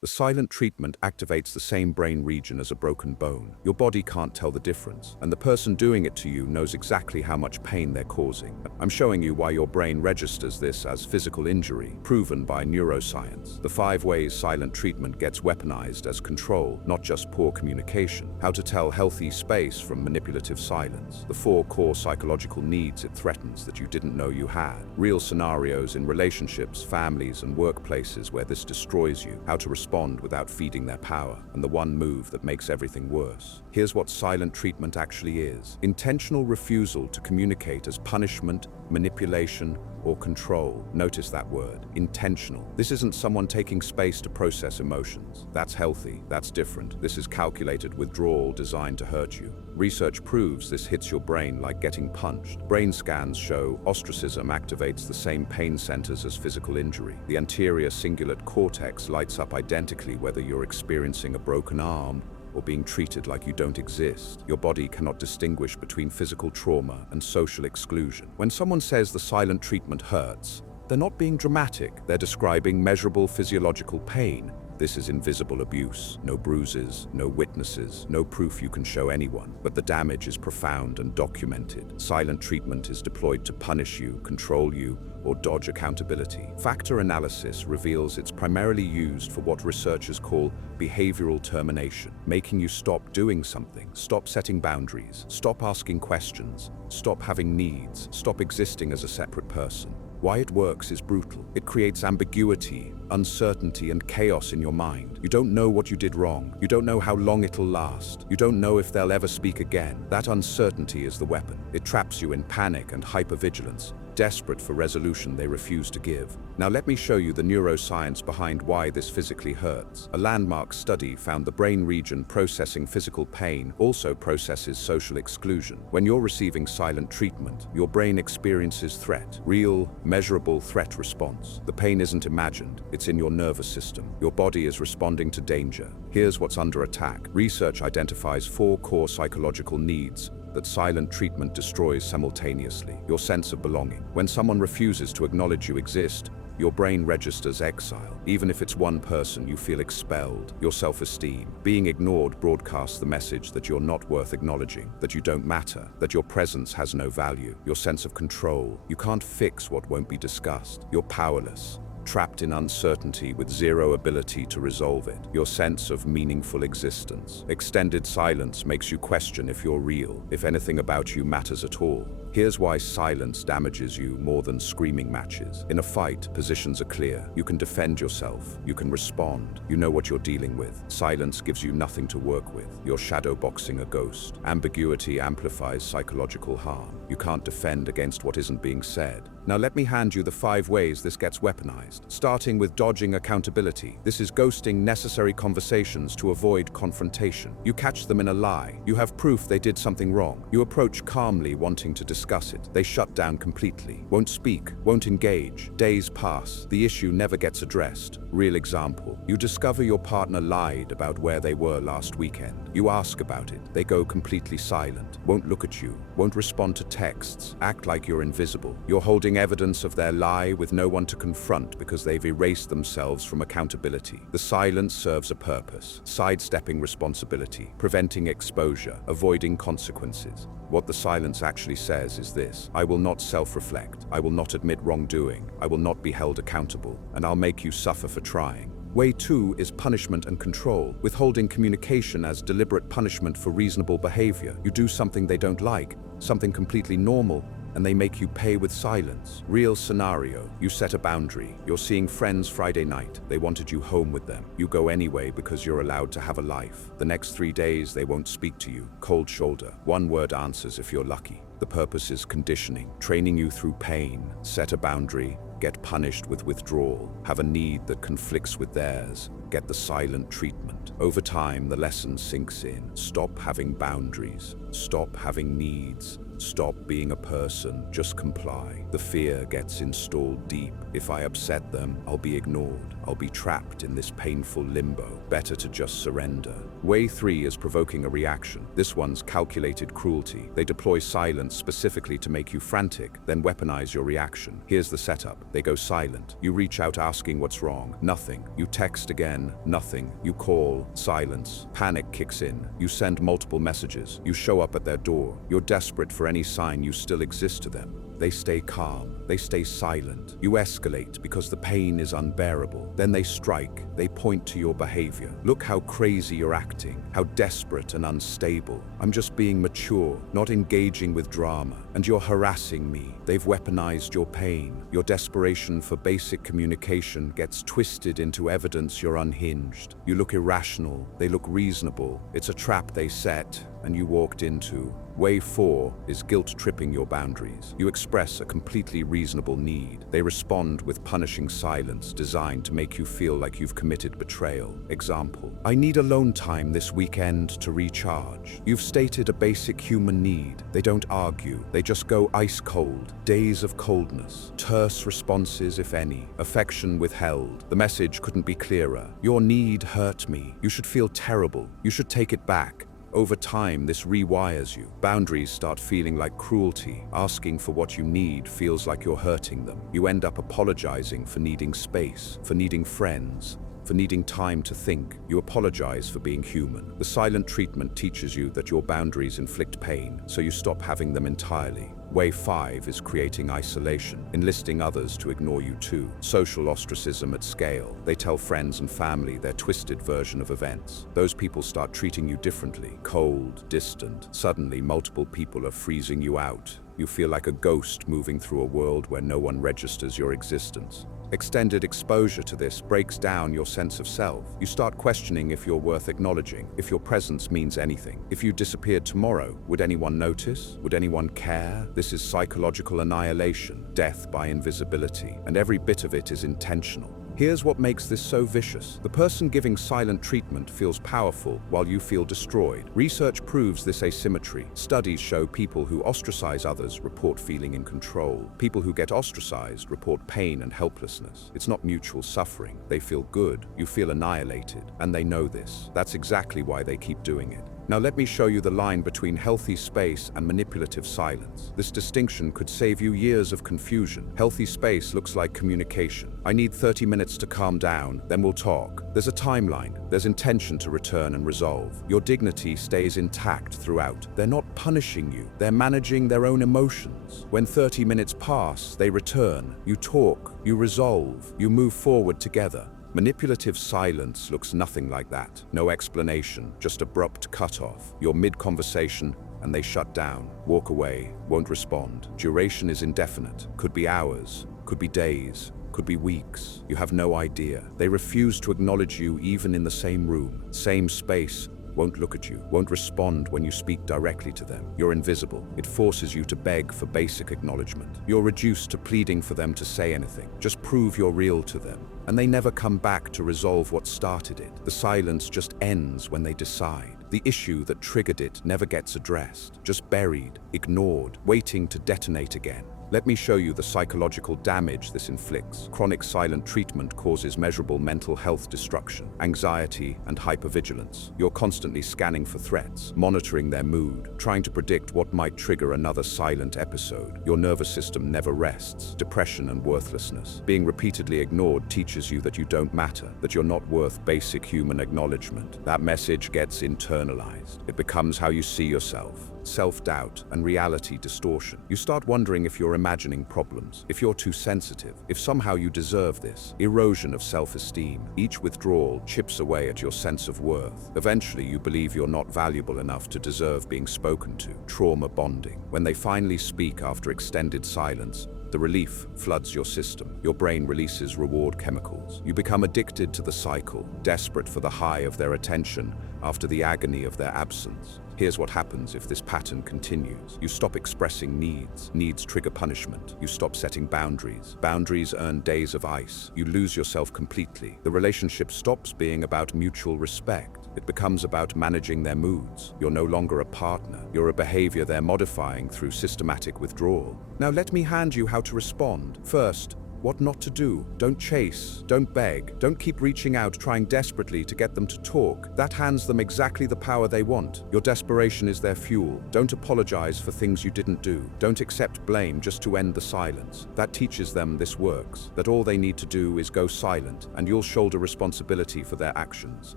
The silent treatment activates the same brain region as a broken bone. Your body can't tell the difference, and the person doing it to you knows exactly how much pain they're causing. I'm showing you why your brain registers this as physical injury, proven by neuroscience. The 5 ways silent treatment gets weaponized as control, not just poor communication. How to tell healthy space from manipulative silence. The 4 core psychological needs it threatens that you didn't know you had. Real scenarios in relationships, families, and workplaces where this destroys you. How to respond without feeding their power, and the one move that makes everything worse. Here's what silent treatment actually is. Intentional refusal to communicate as punishment, manipulation, or control. Notice that word, intentional. This isn't someone taking space to process emotions. That's healthy, that's different. This is calculated withdrawal designed to hurt you. Research proves this hits your brain like getting punched. Brain scans show ostracism activates the same pain centers as physical injury. The anterior cingulate cortex lights up identically whether you're experiencing a broken arm or being treated like you don't exist. Your body cannot distinguish between physical trauma and social exclusion. When someone says the silent treatment hurts, they're not being dramatic. They're describing measurable physiological pain. This is invisible abuse. No bruises, no witnesses, no proof you can show anyone. But the damage is profound and documented. Silent treatment is deployed to punish you, control you, or dodge accountability. Factor analysis reveals it's primarily used for what researchers call behavioral termination, making you stop doing something, stop setting boundaries, stop asking questions, stop having needs, stop existing as a separate person. Why it works is brutal. It creates ambiguity, uncertainty, and chaos in your mind. You don't know what you did wrong. You don't know how long it'll last. You don't know if they'll ever speak again. That uncertainty is the weapon. It traps you in panic and hypervigilance, desperate for resolution they refuse to give. Now let me show you the neuroscience behind why this physically hurts. A landmark study found the brain region processing physical pain also processes social exclusion. When you're receiving silent treatment, your brain experiences threat, real, measurable threat response. The pain isn't imagined, it's in your nervous system. Your body is responding to danger. Here's what's under attack. Research identifies 4 core psychological needs that silent treatment destroys simultaneously. Your sense of belonging. When someone refuses to acknowledge you exist, your brain registers exile. Even if it's one person, you feel expelled. Your self-esteem. Being ignored broadcasts the message that you're not worth acknowledging, that you don't matter, that your presence has no value. Your sense of control. You can't fix what won't be discussed. You're powerless, trapped in uncertainty with zero ability to resolve it. Your sense of meaningful existence. Extended silence makes you question if you're real, if anything about you matters at all. Here's why silence damages you more than screaming matches. In a fight, positions are clear. You can defend yourself. You can respond. You know what you're dealing with. Silence gives you nothing to work with. You're shadowboxing a ghost. Ambiguity amplifies psychological harm. You can't defend against what isn't being said. Now let me hand you the 5 ways this gets weaponized. Starting with dodging accountability. This is ghosting necessary conversations to avoid confrontation. You catch them in a lie. You have proof they did something wrong. You approach calmly, wanting to discuss it. They shut down completely. Won't speak. Won't engage. Days pass. The issue never gets addressed. Real example. You discover your partner lied about where they were last weekend. You ask about it. They go completely silent. Won't look at you. Won't respond to texts. Act like you're invisible. You're holding evidence of their lie with no one to confront because they've erased themselves from accountability. The silence serves a purpose, sidestepping responsibility, preventing exposure, avoiding consequences. What the silence actually says is this: I will not self-reflect, I will not admit wrongdoing, I will not be held accountable, and I'll make you suffer for trying. Way 2 is punishment and control, withholding communication as deliberate punishment for reasonable behavior. You do something they don't like, something completely normal, and they make you pay with silence. Real scenario. You set a boundary. You're seeing friends Friday night. They wanted you home with them. You go anyway because you're allowed to have a life. The next 3 days, they won't speak to you. Cold shoulder. 1 word answers if you're lucky. The purpose is conditioning, training you through pain. Set a boundary. Get punished with withdrawal. Have a need that conflicts with theirs. Get the silent treatment. Over time, the lesson sinks in. Stop having boundaries. Stop having needs. Stop being a person, just comply. The fear gets installed deep. If I upset them, I'll be ignored. I'll be trapped in this painful limbo. Better to just surrender. Way 3 is provoking a reaction. This one's calculated cruelty. They deploy silence specifically to make you frantic, then weaponize your reaction. Here's the setup. They go silent. You reach out asking what's wrong. Nothing. You text again. Nothing. You call. Silence. Panic kicks in. You send multiple messages. You show up at their door. You're desperate for any sign you still exist to them. They stay calm. They stay silent. You escalate because the pain is unbearable. Then they strike. They point to your behavior. Look how crazy you're acting, how desperate and unstable. I'm just being mature, not engaging with drama. And you're harassing me. They've weaponized your pain. Your desperation for basic communication gets twisted into evidence you're unhinged. You look irrational. They look reasonable. It's a trap they set, and you walked into. Way 4 is guilt-tripping your boundaries. You express a completely reasonable need. They respond with punishing silence designed to make you feel like you've committed betrayal. Example: I need alone time this weekend to recharge. You've stated a basic human need. They don't argue. They just go ice cold. Days of coldness. Terse responses, if any. Affection withheld. The message couldn't be clearer. Your need hurt me. You should feel terrible. You should take it back. Over time, this rewires you. Boundaries start feeling like cruelty. Asking for what you need feels like you're hurting them. You end up apologizing for needing space, for needing friends, for needing time to think. You apologize for being human. The silent treatment teaches you that your boundaries inflict pain, so you stop having them entirely. Way 5 is creating isolation, enlisting others to ignore you too. Social ostracism at scale. They tell friends and family their twisted version of events. Those people start treating you differently, cold, distant. Suddenly, multiple people are freezing you out. You feel like a ghost moving through a world where no one registers your existence. Extended exposure to this breaks down your sense of self. You start questioning if you're worth acknowledging, if your presence means anything. If you disappeared tomorrow, would anyone notice? Would anyone care? This is psychological annihilation, death by invisibility, and every bit of it is intentional. Here's what makes this so vicious. The person giving silent treatment feels powerful while you feel destroyed. Research proves this asymmetry. Studies show people who ostracize others report feeling in control. People who get ostracized report pain and helplessness. It's not mutual suffering. They feel good. You feel annihilated. And they know this. That's exactly why they keep doing it. Now let me show you the line between healthy space and manipulative silence. This distinction could save you years of confusion. Healthy space looks like communication. I need 30 minutes to calm down, then we'll talk. There's a timeline. There's intention to return and resolve. Your dignity stays intact throughout. They're not punishing you. They're managing their own emotions. When 30 minutes pass, they return. You talk, you resolve, you move forward together. Manipulative silence looks nothing like that. No explanation, just abrupt cutoff. You're mid-conversation and they shut down, walk away, won't respond. Duration is indefinite. Could be hours, could be days, could be weeks. You have no idea. They refuse to acknowledge you even in the same room, same space. Won't look at you, won't respond when you speak directly to them. You're invisible. It forces you to beg for basic acknowledgement. You're reduced to pleading for them to say anything. Just prove you're real to them. And they never come back to resolve what started it. The silence just ends when they decide. The issue that triggered it never gets addressed, just buried, ignored, waiting to detonate again. Let me show you the psychological damage this inflicts. Chronic silent treatment causes measurable mental health destruction, anxiety, and hypervigilance. You're constantly scanning for threats, monitoring their mood, trying to predict what might trigger another silent episode. Your nervous system never rests. Depression and worthlessness. Being repeatedly ignored teaches you that you don't matter, that you're not worth basic human acknowledgement. That message gets internalized. It becomes how you see yourself. Self-doubt and reality distortion. You start wondering if you're imagining problems, if you're too sensitive, if somehow you deserve this. Erosion of self-esteem. Each withdrawal chips away at your sense of worth. Eventually, you believe you're not valuable enough to deserve being spoken to. Trauma bonding. When they finally speak after extended silence, the relief floods your system. Your brain releases reward chemicals. You become addicted to the cycle, desperate for the high of their attention after the agony of their absence. Here's what happens if this pattern continues. You stop expressing needs. Needs trigger punishment. You stop setting boundaries. Boundaries earn days of ice. You lose yourself completely. The relationship stops being about mutual respect. It becomes about managing their moods. You're no longer a partner. You're a behavior they're modifying through systematic withdrawal. Now let me hand you how to respond. First, what not to do. Don't chase, don't beg, don't keep reaching out trying desperately to get them to talk. That hands them exactly the power they want. Your desperation is their fuel. Don't apologize for things you didn't do. Don't accept blame just to end the silence. That teaches them this works, that all they need to do is go silent, and you'll shoulder responsibility for their actions.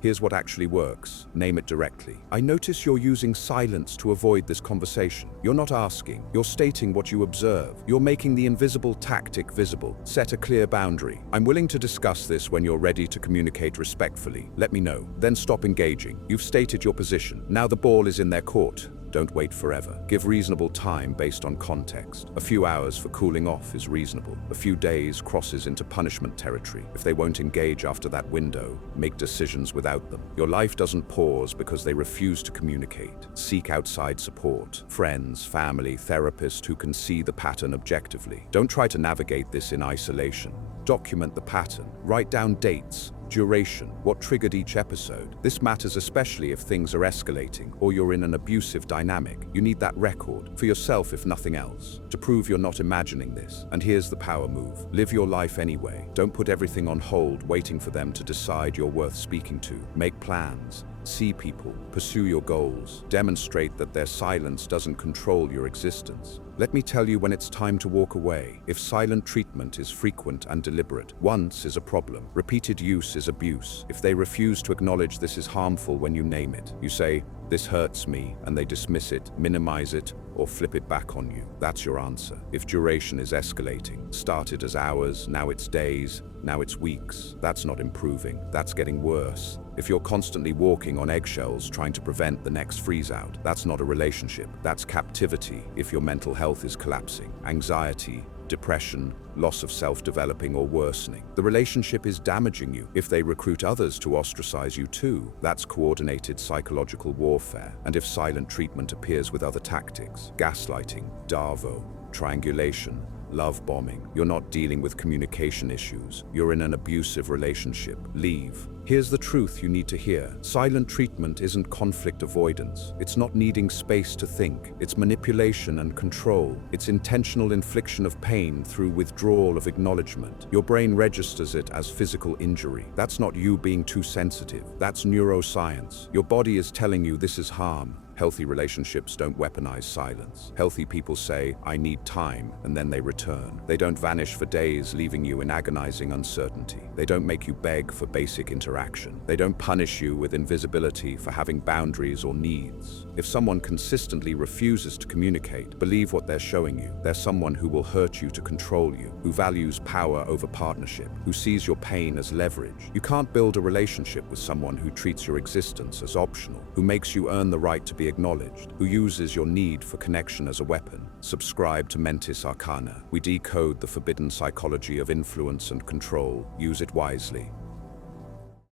Here's what actually works. Name it directly. I notice you're using silence to avoid this conversation. You're not asking. You're stating what you observe. You're making the invisible tactic visible. Set a clear boundary. I'm willing to discuss this when you're ready to communicate respectfully. Let me know. Then stop engaging. You've stated your position. Now the ball is in their court. Don't wait forever. Give reasonable time based on context. A few hours for cooling off is reasonable. A few days crosses into punishment territory. If they won't engage after that window, make decisions without them. Your life doesn't pause because they refuse to communicate. Seek outside support. Friends, family, therapists who can see the pattern objectively. Don't try to navigate this in isolation. Document the pattern. Write down dates, duration, what triggered each episode. This matters especially if things are escalating or you're in an abusive dynamic. You need that record, for yourself if nothing else, to prove you're not imagining this. And here's the power move. Live your life anyway. Don't put everything on hold waiting for them to decide you're worth speaking to. Make plans. See people, pursue your goals, demonstrate that their silence doesn't control your existence. Let me tell you when it's time to walk away. If silent treatment is frequent and deliberate, once is a problem. Repeated use is abuse. If they refuse to acknowledge this is harmful when you name it, you say, "This hurts me," and they dismiss it, minimize it, or flip it back on you. That's your answer. If duration is escalating, started as hours, now it's days, now it's weeks, that's not improving, that's getting worse. If you're constantly walking on eggshells trying to prevent the next freeze-out, that's not a relationship, that's captivity. If your mental health is collapsing, anxiety, depression, loss of self-developing or worsening, the relationship is damaging you. If they recruit others to ostracize you too, that's coordinated psychological warfare. And if silent treatment appears with other tactics, gaslighting, DARVO, triangulation, love bombing, you're not dealing with communication issues. You're in an abusive relationship. Leave. Here's the truth you need to hear. Silent treatment isn't conflict avoidance. It's not needing space to think. It's manipulation and control. It's intentional infliction of pain through withdrawal of acknowledgement. Your brain registers it as physical injury. That's not you being too sensitive. That's neuroscience. Your body is telling you this is harm. Healthy relationships don't weaponize silence. Healthy people say, "I need time," and then they return. They don't vanish for days, leaving you in agonizing uncertainty. They don't make you beg for basic interaction. They don't punish you with invisibility for having boundaries or needs. If someone consistently refuses to communicate, believe what they're showing you. They're someone who will hurt you to control you, who values power over partnership, who sees your pain as leverage. You can't build a relationship with someone who treats your existence as optional, who makes you earn the right to be acknowledged, who uses your need for connection as a weapon. Subscribe to Mentis Arcana. We decode the forbidden psychology of influence and control. Use it wisely.